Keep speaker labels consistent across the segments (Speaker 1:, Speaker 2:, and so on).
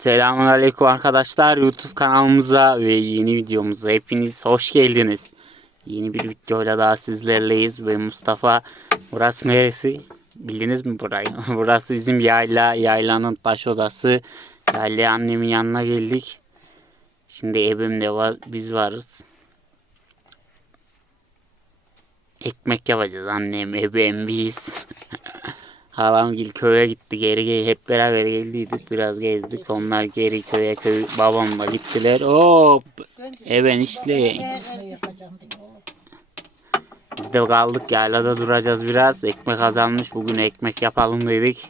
Speaker 1: Selamünaleyküm arkadaşlar YouTube kanalımıza ve yeni videomuza hepiniz hoş geldiniz. Yeni bir videoyla daha sizlerleyiz ve Mustafa burası neresi? Bildiniz mi burayı? burası bizim yayla, yaylanın taş odası. Yayla annemin yanına geldik. Şimdi ebim de var, biz varız. Ekmek yapacağız annem, ebem, biz. Halam gil köye gitti geri gel hep beraber geldiydik biraz gezdik. Onlar geri köye köy babamla gittiler. Hop! Even işte. Biz de kaldık yaylada duracağız biraz. Ekmek azalmış bugün ekmek yapalım dedik.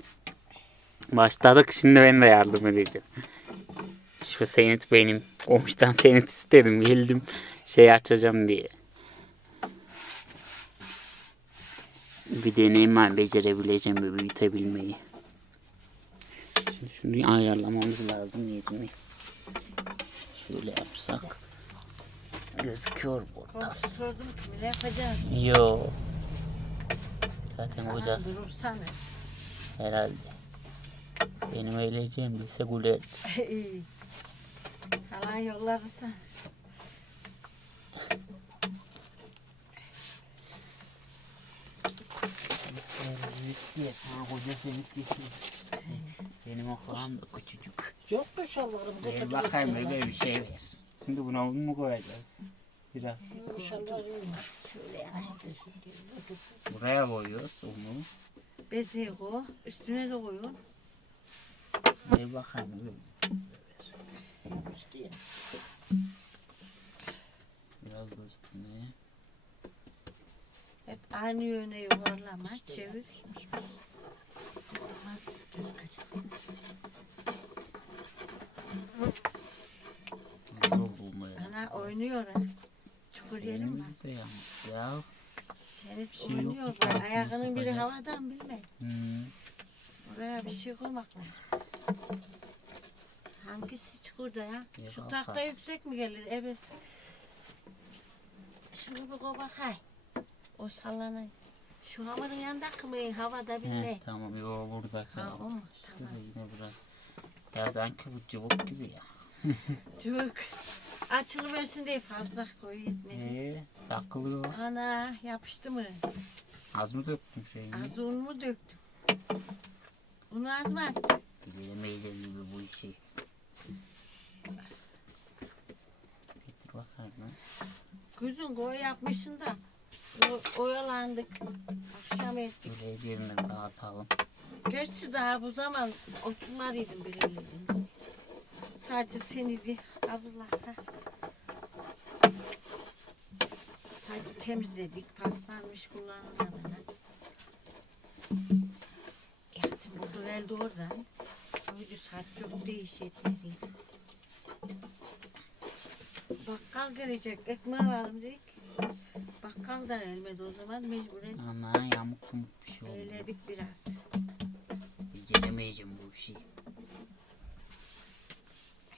Speaker 1: Başladık şimdi ben de yardım edeceğim. Şu senet benim. Komşudan senet istedim geldim şey açacağım diye Bir deneyim var becerebileceğim ve büyütebilmeyi. Şimdi şunu ayarlamamız lazım yerini. Şöyle yapsak. Gözüküyor burada.
Speaker 2: Sordum kimi ne yapacağız?
Speaker 1: Yo. Zaten
Speaker 2: Durursana.
Speaker 1: herhalde. Benim eğleneceğim bilse güler.
Speaker 2: İyi. Halan yolladı sen.
Speaker 1: diye sana hoca senet geçiyor. Benim okulum da küçücük.
Speaker 3: Yok mu şalvarım?
Speaker 1: Ver bakayım böyle bir şey ver. Şimdi buna un mu koyacağız? Biraz.
Speaker 2: Yanaştır.
Speaker 1: Buraya koyuyoruz unu.
Speaker 2: Bezeyi koy. Üstüne de koyun.
Speaker 1: Ver bakayım. öyle.
Speaker 3: İşte ya.
Speaker 1: Biraz da üstüne.
Speaker 2: Hep aynı yöne yuvarlama. Çevir. Ama düzgün.
Speaker 1: Zor bulmaya.
Speaker 2: Ana oynuyor ha. Çukur yerim var.
Speaker 1: Elimizi de yanmış ya.
Speaker 2: Senet
Speaker 1: şey
Speaker 2: oynuyor.
Speaker 1: ki altını
Speaker 2: ayağının biri
Speaker 1: sokacak.
Speaker 2: havadan bilme.
Speaker 1: Hmm.
Speaker 2: Oraya bir şey koymak lazım. Hangisi çukurda ya?
Speaker 1: Ya
Speaker 2: Şu tahta yüksek mi gelir? Evet. Şunu bir bakay. O sallanan. Şu hamurun yanındaki mı? Havada bilme.
Speaker 1: Heh, tamam yo burada kaldı.
Speaker 2: o mu?
Speaker 1: İşte
Speaker 2: Tamam.
Speaker 1: de yine biraz. Ya sanki bu cıvık gibi ya.
Speaker 2: Çok. Açılıversin diye fazla koy yetmedi.
Speaker 1: Ee, takılıyor.
Speaker 2: Ana yapıştı mı?
Speaker 1: Az mı döktüm şeyini?
Speaker 2: Az un mu döktüm? Unu az mı?
Speaker 1: Bilemeyeceğiz gibi bu işi. Getir bakayım lan.
Speaker 2: Kuzun koy yapmışsın da. O, oyalandık. Akşam ettik.
Speaker 1: Her yerinden dağıtalım.
Speaker 2: Gerçi daha bu zaman oturmadıydım birilerinde. Sadece senidi hazırlarken. Sadece temizledik, paslanmış kullanılmadığını. Yasin burada geldi oradan. Oydu saat çok değişikti. Bakkal gelecek, ekmeği alalım dedik. Bakkal da gelmedi o zaman mecburen
Speaker 1: Ana yamuk yumuk bir şey oldu.
Speaker 2: eyledik biraz.
Speaker 1: Beceremeyeceğim bu işi.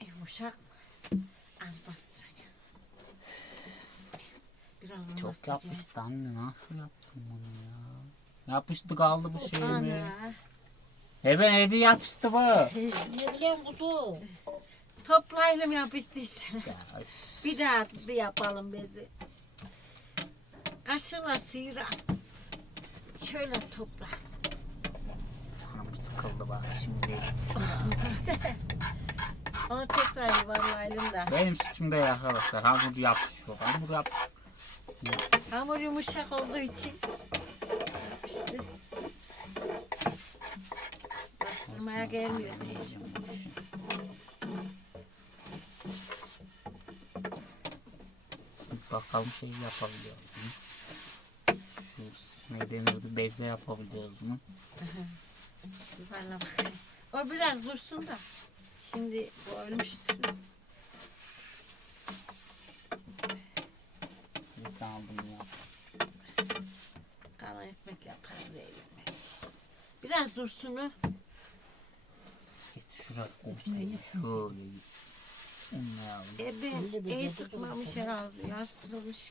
Speaker 2: Yumuşak az bastıracağım. Biraz
Speaker 1: Çok yapıştı anne nasıl yaptın bunu ya? Yapıştı kaldı bu şey mi?
Speaker 2: Ana.
Speaker 1: He ben evde yapıştı bu.
Speaker 3: Ne bileyim kutu.
Speaker 2: Toplayalım yapıştıysa.
Speaker 1: Ya.
Speaker 2: Bir daha bir yapalım bezi. Kaşıla sıyıra. Şöyle topla.
Speaker 1: Canım sıkıldı bak şimdi.
Speaker 2: Onu tekrar yuvarlayalım da.
Speaker 1: Benim suçum değil arkadaşlar. Hamur yapışıyor. Hamur yapışıyor.
Speaker 2: Hamur yumuşak olduğu için yapıştı. Bastırmaya gelmiyor.
Speaker 1: Bakalım şey yapabiliyor mu? Şu ne denirdi? Beze yapabiliyoruz mu?
Speaker 2: Yuvarla bakayım. O biraz dursun da. Şimdi bu ölmüştür.
Speaker 1: Beze aldım ya.
Speaker 2: Kalan ekmek yaparız eğlenmez. Biraz dursun o.
Speaker 1: Git şuraya koy. Şöyle git. Unlayalım.
Speaker 2: E ben iyi sıkmamış herhalde. Ya sızılmış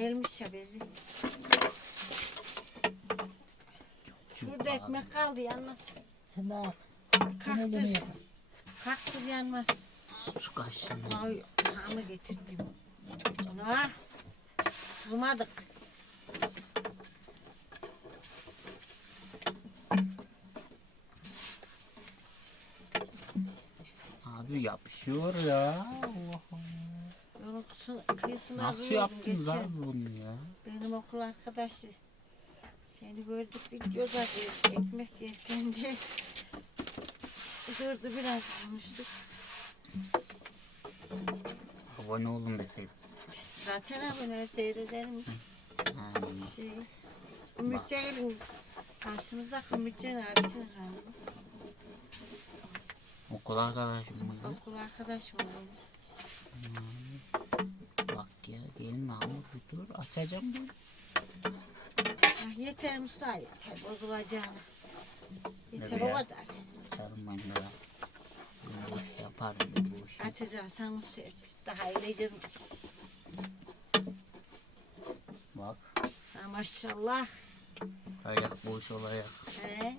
Speaker 2: ki. Yayılmış ya bezi. Şurada ekmek kaldı yalnız.
Speaker 3: Sen daha
Speaker 2: Kalktır. Kalktır yanmaz.
Speaker 1: Şu kaşını.
Speaker 2: Ay sana getirdim. Ona sığmadık.
Speaker 1: Abi yapışıyor ya. Allah Allah.
Speaker 2: Yolun kısı- kıyısına
Speaker 1: Nasıl
Speaker 2: geçen.
Speaker 1: abi bunu ya?
Speaker 2: Benim okul arkadaşı. Seni gördük videoda bir ekmek yerken de gördü biraz konuştuk.
Speaker 1: Abone olun deseydim.
Speaker 2: Zaten abone seyrederim.
Speaker 1: Ha,
Speaker 2: Şey, Ümitcan'ın karşımızdaki Ümitcan abisinin hanımı.
Speaker 1: okul arkadaşım mıydı?
Speaker 2: Okul arkadaşım benim.
Speaker 1: Bak ya gelme Amur bir dur açacağım bunu.
Speaker 2: Ah, yeter Mustafa yeter bozulacağına. Yeter o kadar.
Speaker 1: Açarım ben de. Yaparım bu işi.
Speaker 2: Açacağız sen onu sev. Daha eğleneceğiz.
Speaker 1: Bak
Speaker 2: Ha, maşallah.
Speaker 1: ayak boş olacak.
Speaker 2: He.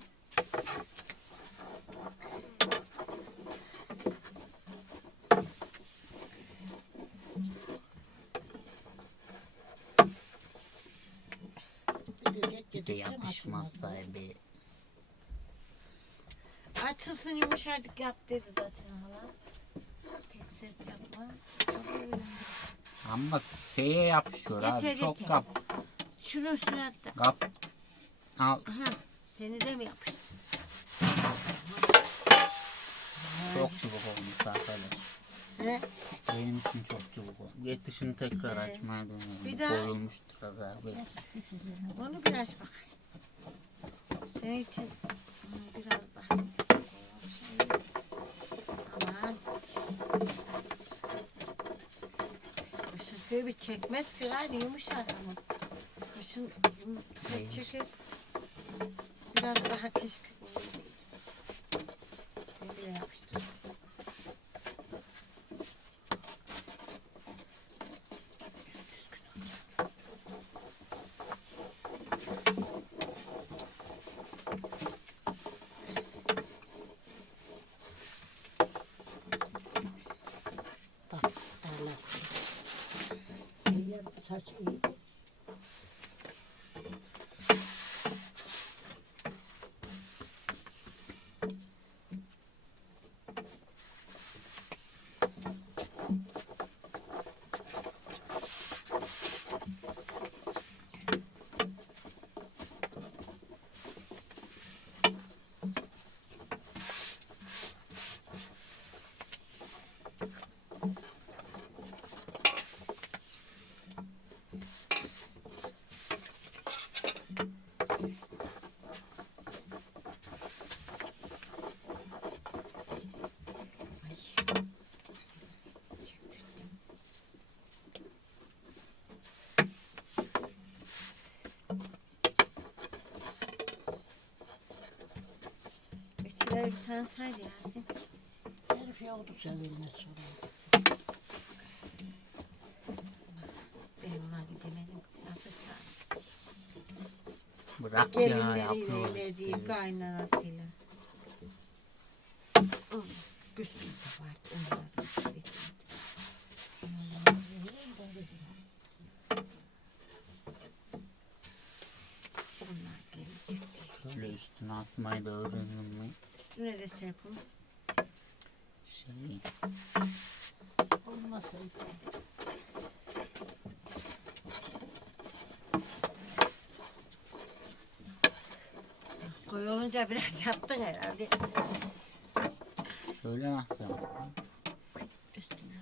Speaker 3: Gidecek
Speaker 1: Bir de yapışmazsa be.
Speaker 2: Açılsın yumuşacık yap dedi zaten hala. Pek sert yapma.
Speaker 1: Ama şeye yapışıyor abi.
Speaker 2: Yeter,
Speaker 1: Çok
Speaker 2: yeter.
Speaker 1: kap.
Speaker 2: Şunu üstüne at da.
Speaker 1: Kap. Al.
Speaker 2: Aha, seni de mi yapıştı?
Speaker 1: Çok çubuk olmuş arkadaş.
Speaker 2: He?
Speaker 1: Benim için çok çubuk olmuş. Get dışını tekrar açmaya dönüyorum.
Speaker 2: Bir daha-
Speaker 1: Koyulmuştur az abi.
Speaker 2: Onu bir aç bak. Senin için biraz daha. Aman. Bir çekmez ki gari yumuşar ama. Başın çek çeker. Biraz daha keşke koyayım. Böyle yapıştır. Düzgün olacak.
Speaker 3: Bak darlar. İyi, Saç iyi.
Speaker 2: Çektirdim. Bekçiler bir tane saydı Yasin.
Speaker 3: Herif yavru sevilmez sonra.
Speaker 2: Ben ona gidemedim. Nasıl çağırdım?
Speaker 1: Bırak ya
Speaker 2: Gelinleriyle
Speaker 1: yapıyoruz.
Speaker 2: değil,
Speaker 1: işte.
Speaker 2: kaynanasıyla. Bir sürü de var. Onları bitirdim. Onlar gelecek.
Speaker 1: Şöyle üstüne atmayı da?
Speaker 2: Üstüne de serpim.
Speaker 1: Şey,
Speaker 3: Olmazsa
Speaker 2: Koy olunca biraz yaptın herhalde.
Speaker 1: şöyle nasıl yapalım?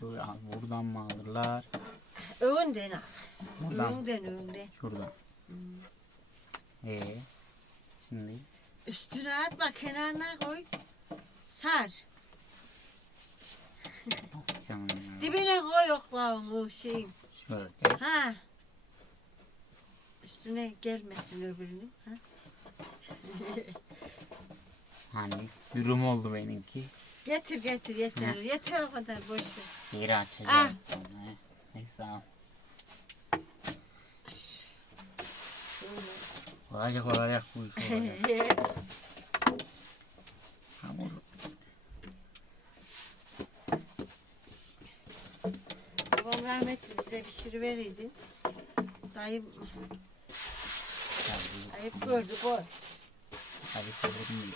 Speaker 1: Şöyle al, buradan mı alırlar?
Speaker 2: Önden al.
Speaker 1: Buradan.
Speaker 2: Önden önden.
Speaker 1: Şuradan. Ee, şimdi
Speaker 2: Üstüne atma kenarına koy. Sar.
Speaker 1: nasıl kenara?
Speaker 2: Dibine koy oklavamı şeyin.
Speaker 1: Şöyle.
Speaker 2: Ha. Üstüne gelmesin öbürünün. Ha?
Speaker 1: Hani dürüm oldu benimki.
Speaker 2: Getir getir yeter. Yeter o kadar boş ver.
Speaker 1: Geri
Speaker 2: Ah.
Speaker 1: açacağım. sonra. Neyse al. Olacak olacak bu iş olacak. Hamur
Speaker 2: Rahmetli bize pişiriverirdi. Dayım ayıp gördü koy.
Speaker 1: Tabii söyledim.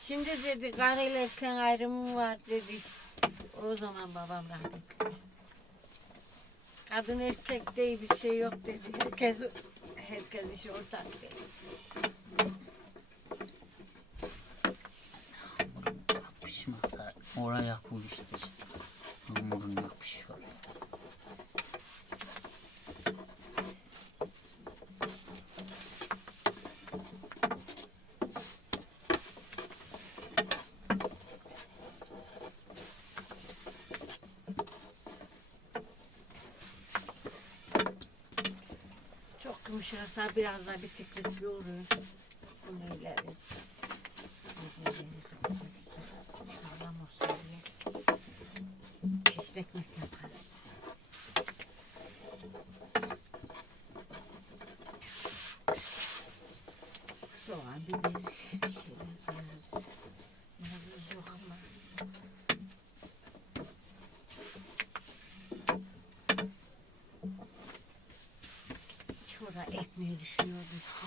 Speaker 2: Şimdi dedi karıyla erken ayrımı var dedi. O zaman babam rahmetli. Kadın erkek diye bir şey yok dedi. Herkes herkes işi ortak dedi.
Speaker 1: Pişmezse oraya bu işte. Hamurun yapışıyor.
Speaker 2: Çok yumuşarsa biraz daha bitiklik yoğuruyor. Bunu ileriz. İleriz. Sağlam olsun diye. Pis ekmek yaparız. Soğan, biber, bir şeyler biraz. Biraz yok ama. Şurada ekmeği düşünüyordu işte.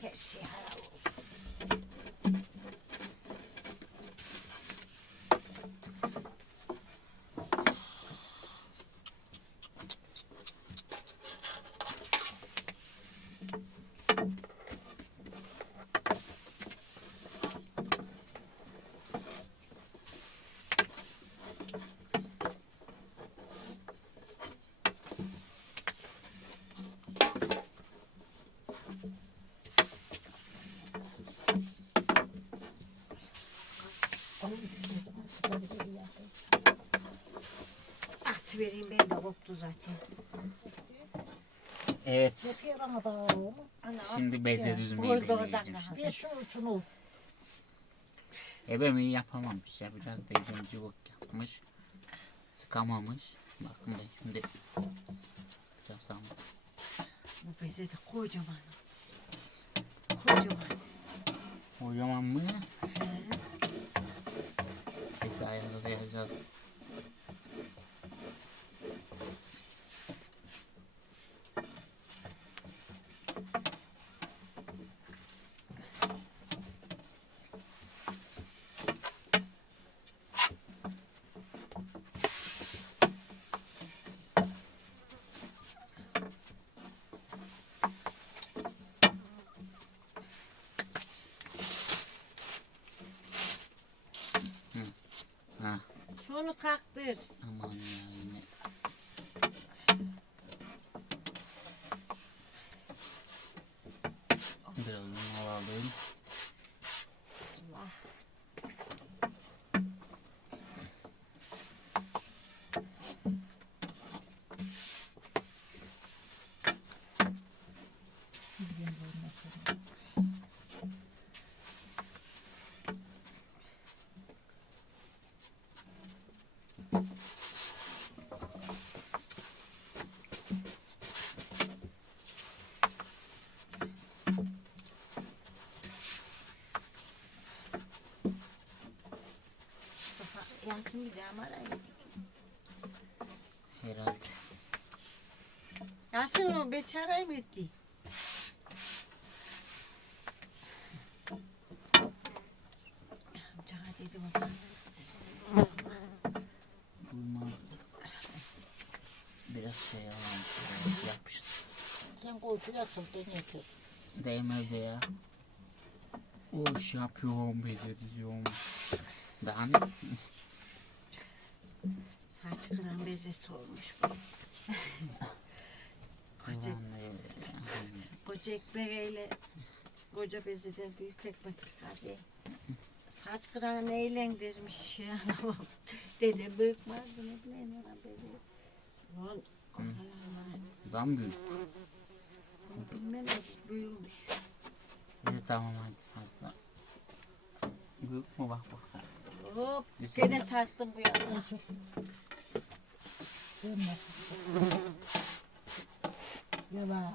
Speaker 2: Her şey harap oldu. At vereyim ben de koptu zaten.
Speaker 1: Evet.
Speaker 3: Yapıyor bana.
Speaker 2: Ana,
Speaker 1: Şimdi beze
Speaker 3: Ya,
Speaker 1: düzmeyi deneyeceğim.
Speaker 2: daha.
Speaker 3: Bir şunu şunu.
Speaker 1: Ebe mi yapamamış yapacağız diyeceğim cıvık yapmış. Sıkamamış. Bakın ben şimdi yapacağız ama.
Speaker 2: Bu beze de kocaman. Kocaman.
Speaker 1: Kocaman mı? Biz ayarlayacağız. Ha,
Speaker 2: Şunu kalktır.
Speaker 1: aman ya yine. Biraz un alalım.
Speaker 2: Allah. Yasin bir daha mı arayın?
Speaker 1: Herhalde.
Speaker 2: Yasin o beçarayı mı etti? Amca.
Speaker 1: Biraz şey alalım. Yapıştı.
Speaker 3: Sen koşuya atıl deniyorsun.
Speaker 1: Değmez be ya. O iş yapıyorum beceriyorum. Daha ne?
Speaker 2: Saç kıran bezesi olmuş bu. koca,
Speaker 1: Ulan
Speaker 2: koca ekmeğiyle koca bezeden büyük ekmek çıkar diye. Saç kıran neyle dermiş ya. Dede büyük vardı ne bileyim ona bezi. Lan,
Speaker 1: Daha mı büyük?
Speaker 2: bilmem ne büyümüş.
Speaker 1: Neyse tamam hadi fazla. Büyük mü bak bak.
Speaker 2: Hop
Speaker 1: Biz-
Speaker 2: gene sarktım bu yana.
Speaker 3: Dönme. Yavaş.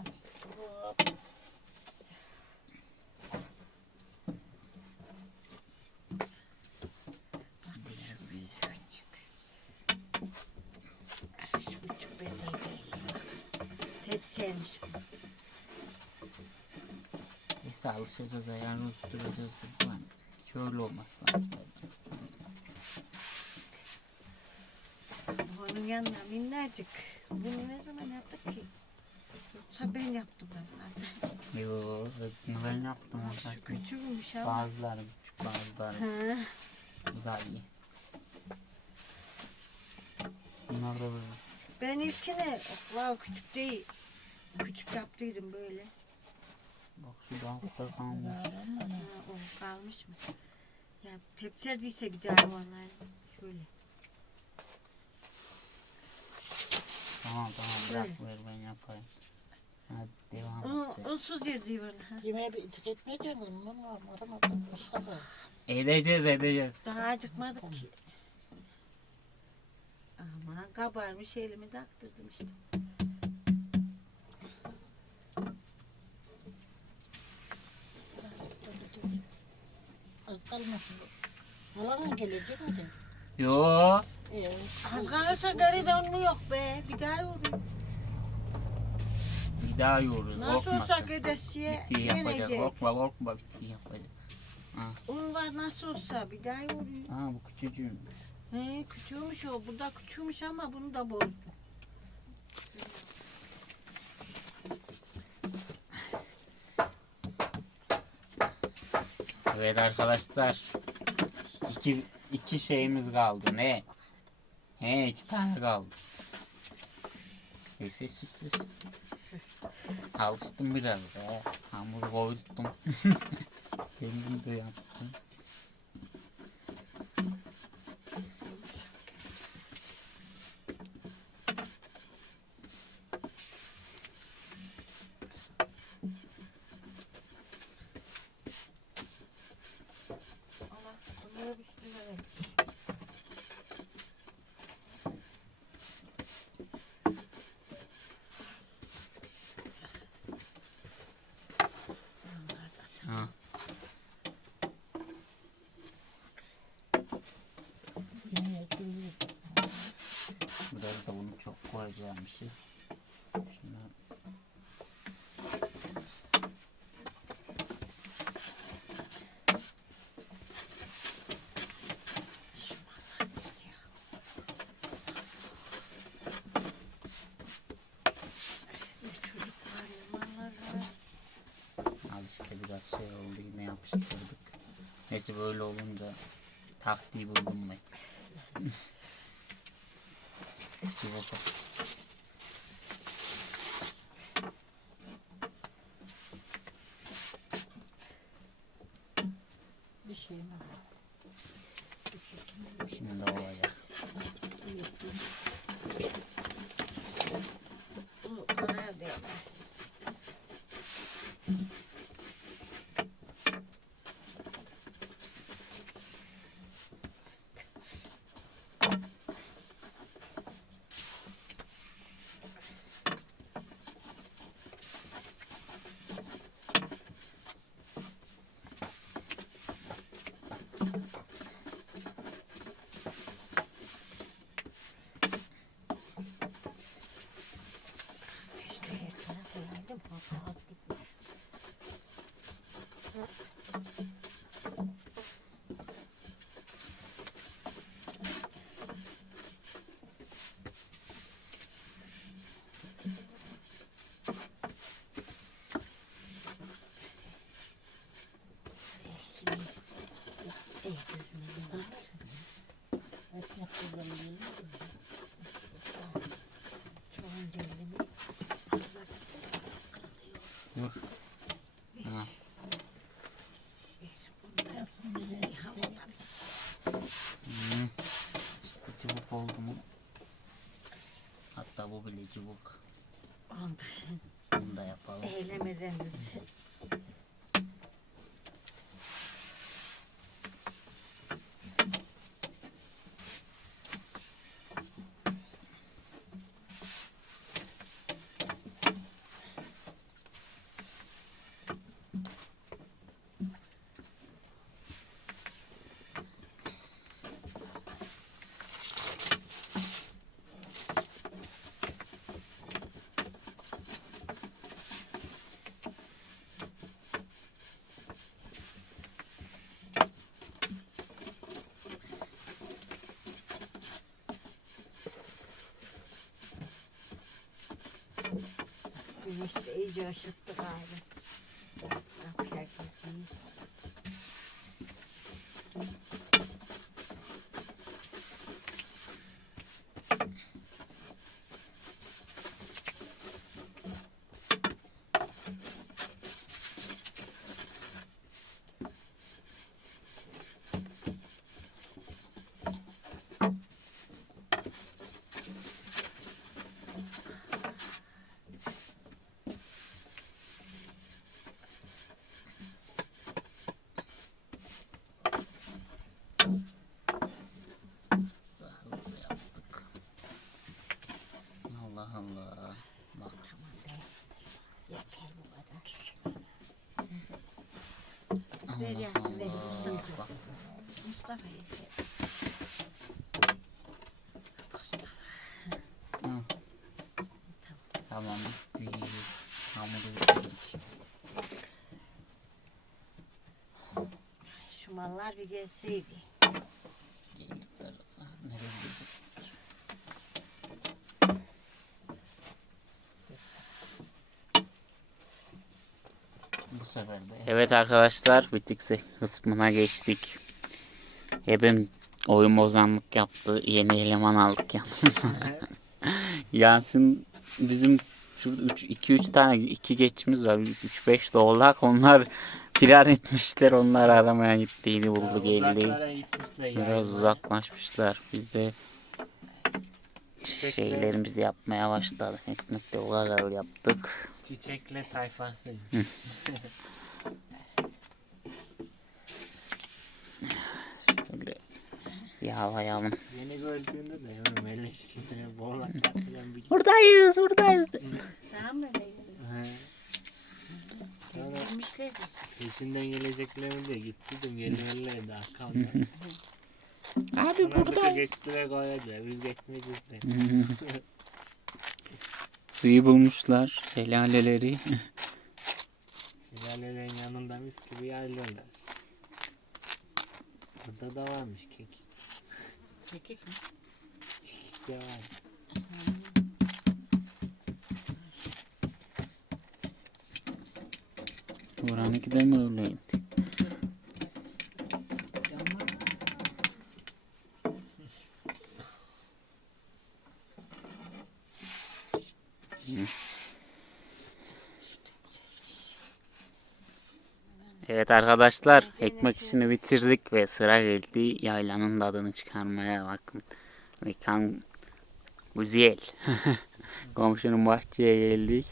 Speaker 2: Tepsiymiş bu.
Speaker 1: Neyse alışacağız ayarını tutturacağız. Çöl olması lazım.
Speaker 2: Yanına minnacık. Bunu ne zaman yaptık ki? Yoksa ben yaptım ben zaten.
Speaker 1: Yo, hepsini ben yaptım.
Speaker 2: Şu
Speaker 1: zaten.
Speaker 2: küçükmüş ama.
Speaker 1: Bazıları küçük bazıları.
Speaker 2: Ha.
Speaker 1: Bu da iyi. Bunlar da böyle.
Speaker 2: Ben ilkine wow, küçük değil. Küçük yaptıydım böyle.
Speaker 1: Bak şu da altta kalmış.
Speaker 2: Ha, o kalmış mı? Ya tepserdiyse bir daha vallahi. Şöyle.
Speaker 1: Tamam tamam bırak ver ben yapayım. Hadi devam et.
Speaker 2: unsuz yediği bana.
Speaker 3: Yemeğe bir itikat etmeyeceğim kızım. Ben var aramadım.
Speaker 1: Edeceğiz edeceğiz.
Speaker 2: Daha acıkmadık ki. Aman kabarmış elimi taktırdım işte.
Speaker 3: Az kalmasın. Halanın gelecek mi de?
Speaker 1: Yo.
Speaker 2: Az kalırsa garide unlu yok be. Bir daha yoğurayım.
Speaker 1: Bir daha yoğururuz.
Speaker 2: Nasıl olsa gıdesiye
Speaker 1: Bitiği yapacağız.
Speaker 2: yenecek.
Speaker 1: Korkma korkma bitiği yapacağız.
Speaker 2: Un var nasıl olsa bir daha yoğurayım.
Speaker 1: Ha bu küçücüğün.
Speaker 2: He, küçülmüş o. Bu da küçülmüş ama bunu da bozdu.
Speaker 1: Evet arkadaşlar. İki, iki şeyimiz kaldı. Ne? He iki tane kaldı. E sessiz sessiz. Alıştım biraz be. Hamuru koydum. Kendim de yaptım. Ha. Biraz da bunu çok koyacakmışız. Şimdi
Speaker 2: Ne çocuk var yamanlar var.
Speaker 1: al işte biraz şey oldu yine yapıştırdık. Neyse böyle olunca taktiği buldum ben. Cıvata.
Speaker 3: Bir şey mi?
Speaker 1: Şimdi olacak.
Speaker 2: Bu bana değil. İşte yakına koyardım. Hafta tutmuş. Resmi. Ey gözüme bak.
Speaker 3: Esnek kızım geliyor.
Speaker 2: Çok önce elimi fazla kırılıyor.
Speaker 1: Dur. Ha.
Speaker 3: Yatsın biri.
Speaker 1: Hmm. İşte cıvık oldu mu? Hatta bu bile cıvık. Bunu da yapalım.
Speaker 2: Eylemeden bizi. Güneş de iyice ışıttı gayrı. Kapıya gireceğiz.
Speaker 1: Hızlı yaptık. Allah Allah. Bak
Speaker 2: Yeter bu kadar. Ver Yasin ver Mustafa. Mustafa yeter.
Speaker 1: tamam. Bir hamuru bitirdik.
Speaker 2: Şu mallar bir gelseydi.
Speaker 1: Gelirler o zaman. Nereye gidecek? Bu sefer de. Evet arkadaşlar bitikse kısmına geçtik. Hepim oyun bozanlık yaptı. Yeni eleman aldık yalnız. Yasin bizim şurada 3 2 3 tane 2 geçimiz var. 3 5 doğulak. Onlar firar etmişler. Onlar aramaya gittiydi buldu geldi. Biraz uzaklaşmışlar. Biz de şeylerimizi yapmaya başladık. Ekmek de o kadar yaptık.
Speaker 4: Çiçekle tayfası.
Speaker 1: Şöyle yağlayalım.
Speaker 4: Yeni gördüğünde de hemen meleşliğine boğulak falan bir
Speaker 1: Buradayız, buradayız.
Speaker 2: Sağ mı be?
Speaker 4: He. Sonra peşinden geleceklerini de gittiydim geliyorlardı arkamda.
Speaker 1: Abi buradayız.
Speaker 4: gittiler koyacağız. Biz gitmeyeceğiz de.
Speaker 1: Suyu bulmuşlar, helaleleri.
Speaker 4: Şelalelerin yanında mis gibi yayılıyorlar. Burada da varmış kek.
Speaker 3: Çekik mi?
Speaker 4: Kek de var.
Speaker 1: Buranınki de mi Evet arkadaşlar, ekmek işini bitirdik ve sıra geldi yaylanın tadını çıkarmaya bakın. Mekan güzel. Komşunun bahçeye geldik.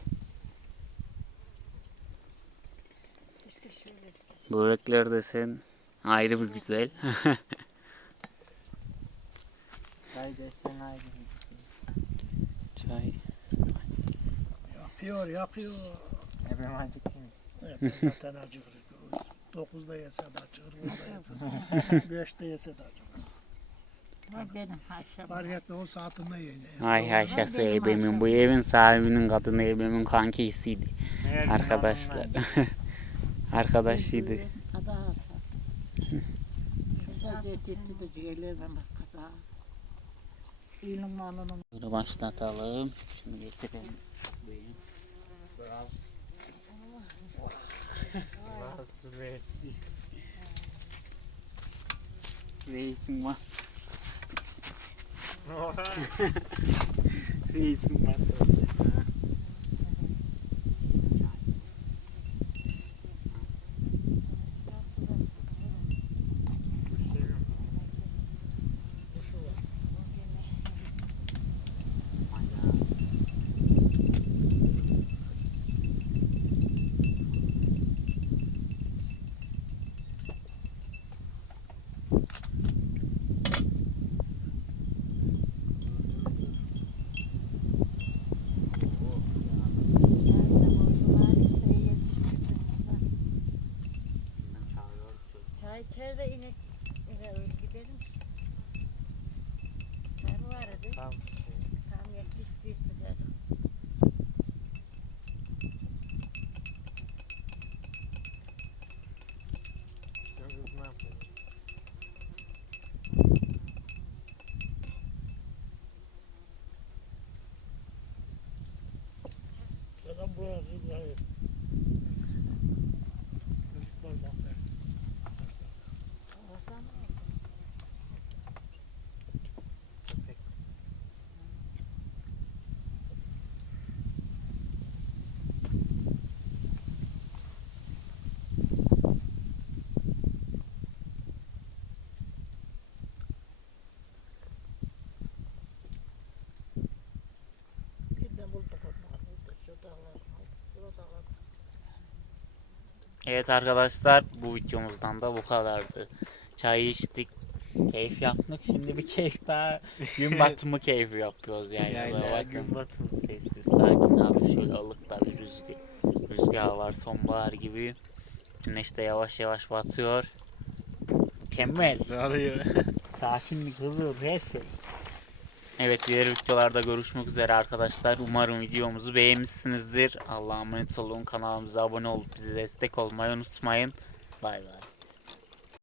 Speaker 1: Börekler de sen ayrı bir güzel.
Speaker 4: Çay desen ayrı.
Speaker 1: Çay.
Speaker 5: Yapıyor, yapıyor.
Speaker 4: Hepim acıkmış.
Speaker 5: Evet, zaten acıkır. Dokuzda yese de acıkır, onda yese de Beşte yese de acıkır.
Speaker 3: Var benim haşam.
Speaker 5: Fark etme o saatinde yiyecek.
Speaker 1: Ay yaşası ebemin. Bu evin sahibinin kadını ebemin kankisiydi.
Speaker 4: Evet,
Speaker 1: Arkadaşlar. Arkadaşıydı.
Speaker 3: Kadar.
Speaker 1: Böyle başlatalım. Şimdi getirelim.
Speaker 4: Browse.
Speaker 2: was red. Christmas. Christmas. İçeride inek ile öyle gidelim. Çay mı vardı?
Speaker 4: Tam
Speaker 2: Tam yetişti sıcacık.
Speaker 4: Çok nasıl?
Speaker 5: Adam buraya
Speaker 1: Evet arkadaşlar bu videomuzdan da bu kadardı. Çay içtik. Keyif yaptık. Şimdi bir keyif daha gün batımı keyfi yapıyoruz yani.
Speaker 4: Yayla
Speaker 1: Bakın.
Speaker 4: gün batımı.
Speaker 1: Sessiz sakin abi şöyle ılıkta bir rüzgar, rüzgar var sonbahar gibi. Güneş de yavaş yavaş batıyor. Mükemmel.
Speaker 4: Sağlıyor.
Speaker 1: Sakinlik, huzur, her şey. Evet diğer videolarda görüşmek üzere arkadaşlar. Umarım videomuzu beğenmişsinizdir. Allah'a emanet olun. Kanalımıza abone olup bize destek olmayı unutmayın. Bay bay.